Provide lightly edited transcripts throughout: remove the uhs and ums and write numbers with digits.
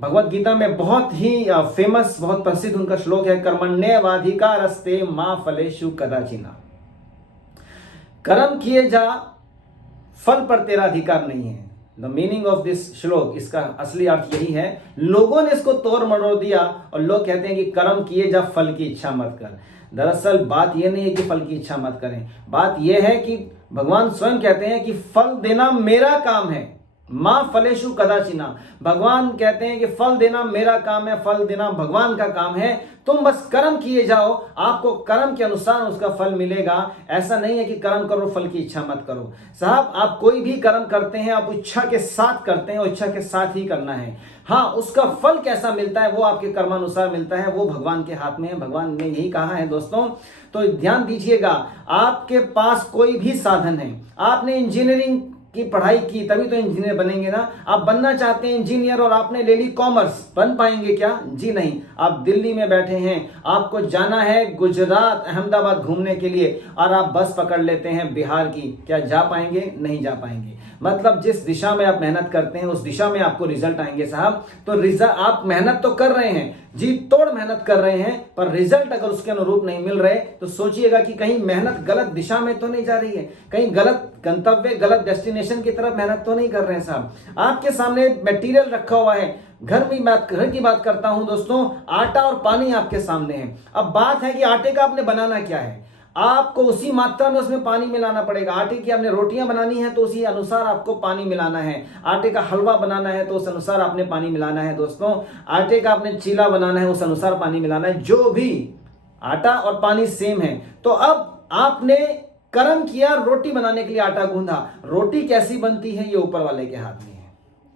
भगवत गीता में बहुत ही फेमस, बहुत प्रसिद्ध उनका श्लोक है, कर्मण्येवाधिकारस्ते मा फलेषु कदाचिना। कर्म किए जा, फल पर तेरा अधिकार नहीं है। द मीनिंग ऑफ दिस श्लोक, इसका असली अर्थ यही है। लोगों ने इसको तोड़ मरोड़ दिया और लोग कहते हैं कि कर्म किए जा, फल की इच्छा मत कर। दरअसल बात यह नहीं है कि फल की इच्छा मत करें, बात यह है कि भगवान स्वयं कहते हैं कि फल देना मेरा काम है, मां फलेषु कदाचिना। भगवान कहते हैं कि फल देना मेरा काम है, फल देना भगवान का काम है। तुम बस कर्म किए जाओ, आपको कर्म के अनुसार उसका फल मिलेगा। ऐसा नहीं है कि कर्म करो, फल की इच्छा मत करो। साहब, आप कोई भी कर्म करते हैं, आप इच्छा के साथ करते हैं और इच्छा के साथ ही करना है। हाँ, उसका फल कैसा मिलता है वो आपके कर्मानुसार मिलता है, वो भगवान के हाथ में है। भगवान ने यही कहा है दोस्तों। तो ध्यान दीजिएगा, आपके पास कोई भी साधन है, आपने इंजीनियरिंग की पढ़ाई की तभी तो इंजीनियर बनेंगे ना। आप बनना चाहते हैं इंजीनियर और आपने ले ली कॉमर्स, बन पाएंगे क्या? जी नहीं। आप दिल्ली में बैठे हैं, आपको जाना है गुजरात अहमदाबाद घूमने के लिए और आप बस पकड़ लेते हैं बिहार की, क्या जा पाएंगे? नहीं जा पाएंगे। मतलब जिस दिशा में आप मेहनत करते हैं उस दिशा में आपको रिजल्ट आएंगे साहब। तो रिजल्ट, आप मेहनत तो कर रहे हैं, जी तोड़ मेहनत कर रहे हैं, पर रिजल्ट अगर उसके अनुरूप नहीं मिल रहे तो सोचिएगा कि कहीं मेहनत गलत दिशा में तो नहीं जा रही है, कहीं गलत गंतव्य, गलत डेस्टिनेशन की तरफ मेहनत तो नहीं कर रहे हैं साहब। आपके सामने मटेरियल रखा हुआ है, घर की बात करता हूं दोस्तों, आटा और पानी आपके सामने है। अब बात है कि आटे का आपने बनाना क्या है, आपको उसी मात्रा में उसमें पानी मिलाना पड़ेगा। आटे की आपने रोटियां बनानी है तो उसी अनुसार आपको पानी मिलाना है। आटे का हलवा बनाना है तो उस अनुसार आपने पानी मिलाना है दोस्तों। आटे का आपने चीला बनाना है, उस अनुसार पानी मिलाना है। जो भी आटा और पानी सेम है। तो अब आपने कर्म किया, रोटी बनाने के लिए आटा गूंधा। रोटी कैसी बनती है ये ऊपर वाले के हाथ में है।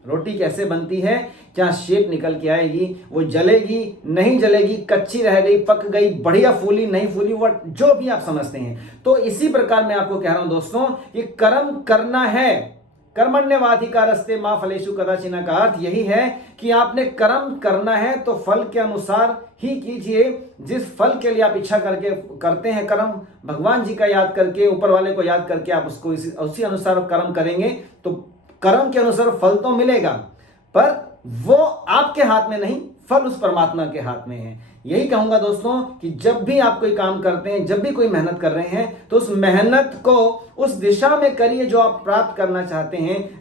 रोटी कैसे बनती है, क्या शेप निकल के आएगी, वो जलेगी नहीं जलेगी, कच्ची रह गई, पक गई, बढ़िया फूली नहीं फूली, वो जो भी आप समझते हैं। तो इसी प्रकार मैं आपको कह रहा हूं दोस्तों, कि कर्म करना है। कर्मण्येवाधिकारस्ते मा फलेषु कदाचिना का अर्थ यही है कि आपने कर्म करना है तो फल के अनुसार ही कीजिए। जिस फल के लिए आप इच्छा करके करते हैं कर्म, भगवान जी का याद करके, ऊपर वाले को याद करके आप उसको उसी अनुसार कर्म करेंगे तो कर्म के अनुसार फल तो मिलेगा, पर वो आपके हाथ में नहीं, फल उस परमात्मा के हाथ में है। यही कहूंगा दोस्तों कि जब भी आप कोई काम करते हैं, जब भी कोई मेहनत कर रहे हैं, तो उस मेहनत को उस दिशा में करिए जो आप प्राप्त करना चाहते हैं।